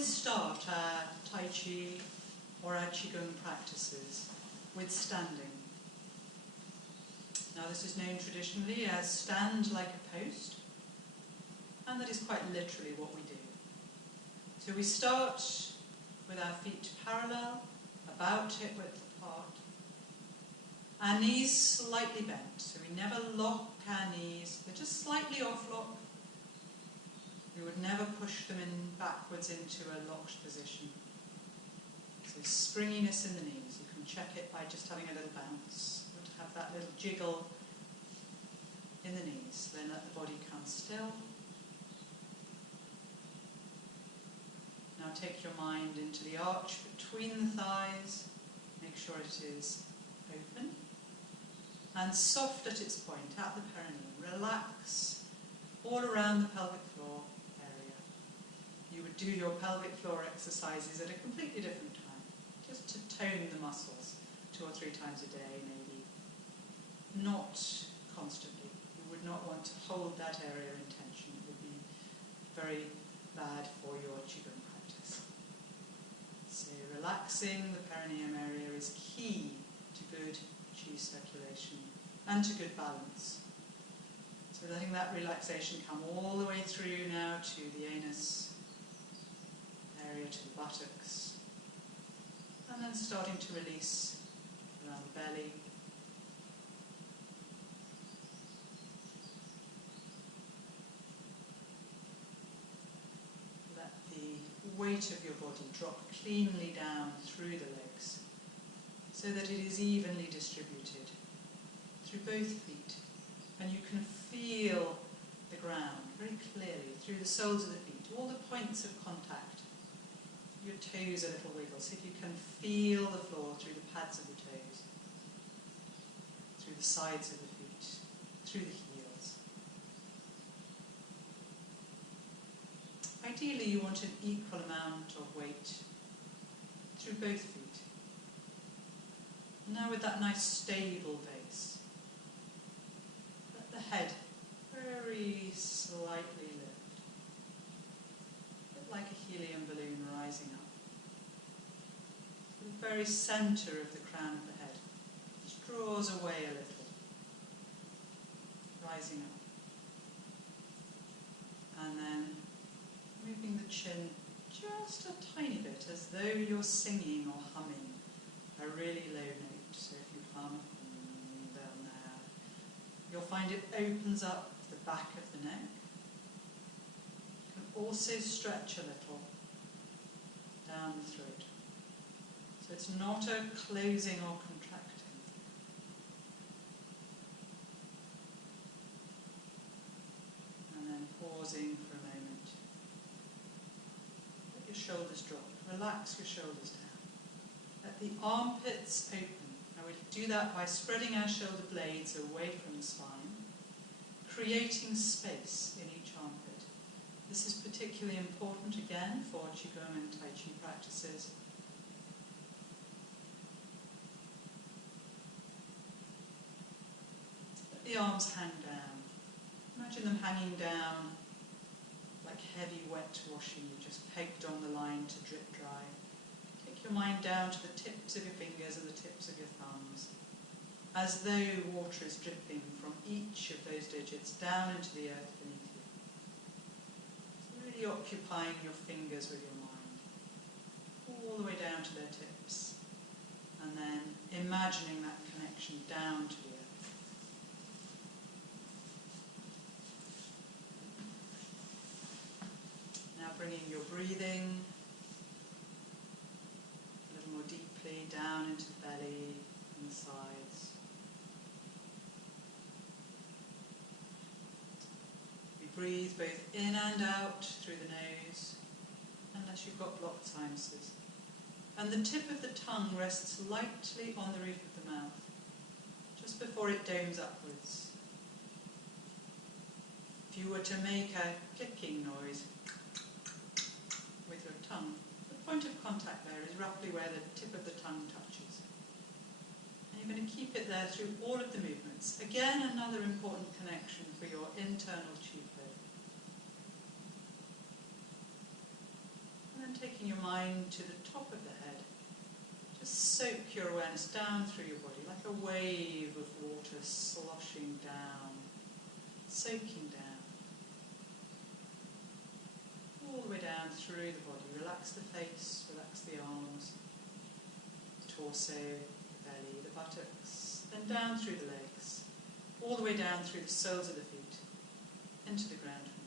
always start our Tai Chi or our Qigong practices with standing. Now this is known traditionally as stand like a post, and that is quite literally what we do. So we start with our feet parallel, about hip width apart, our knees slightly bent, so we never lock our knees, they're just slightly off lock. We would never push them in backwards into a locked position. So springiness in the knees, you can check it by just having a little bounce. You want to have that little jiggle in the knees, then let the body come still. Now take your mind into the arch between the thighs, make sure it is open and soft at its point, at the perineum. Relax all around the pelvic floor area. You would do your pelvic floor exercises at a completely different time, just to tone the muscles 2 or 3 times a day maybe, not constantly. You would not want to hold that area in tension. It would be very bad for your Qigong practice. So relaxing the perineum area is key to good Qi circulation and to good balance. So letting that relaxation come all the way through now to the anus area, to the buttocks, and then starting to release around the belly. Let the weight of your body drop cleanly down through the legs so that it is evenly distributed through both feet, and you can feel the ground very clearly through the soles of the feet, all the points of contact. Your toes a little wiggle, so if you can feel the floor through the pads of the toes, through the sides of the feet, through the heels. Ideally you want an equal amount of weight through both feet. Now with that nice stable base, let the head very slightly lift, a bit like a helium balloon rising up. The very centre of the crown of the head just draws away a little, rising up. And then moving the chin just a tiny bit, as though you're singing or humming a really low note. So if you hum down there, you'll find it opens up the back of the neck. You can also stretch a little down the throat. So it's not a closing or contracting. And then pausing for a moment. Let your shoulders drop. Relax your shoulders down. Let the armpits open. Now we do that by spreading our shoulder blades away from the spine, creating space in each armpit. This is particularly important again for Qigong and Tai Chi practices. Let the arms hang down. Imagine them hanging down like heavy wet washing. You just pegged on the line to drip dry. Take your mind down to the tips of your fingers and the tips of your thumbs, as though water is dripping from each of those digits down into the earth beneath you. So really occupying your fingers with your mind, all the way down to their tips, and then imagining that connection down to the earth. Now bringing your breathing more deeply down into the belly and the sides. We breathe both in and out through the nose, unless you've got blocked sinuses. And the tip of the tongue rests lightly on the roof of the mouth, just before it domes upwards. If you were to make a clicking noise with your tongue, the point of contact there is roughly where the tip of the tongue touches. And you're going to keep it there through all of the movements. Again, another important connection for your internal Qi flow. And then taking your mind to the top of the head. Just soak your awareness down through your body like a wave of water sloshing down, soaking down. All the way down through the body. Relax the face, relax the arms, the torso, the belly, the buttocks, then down through the legs, all the way down through the soles of the feet, into the ground.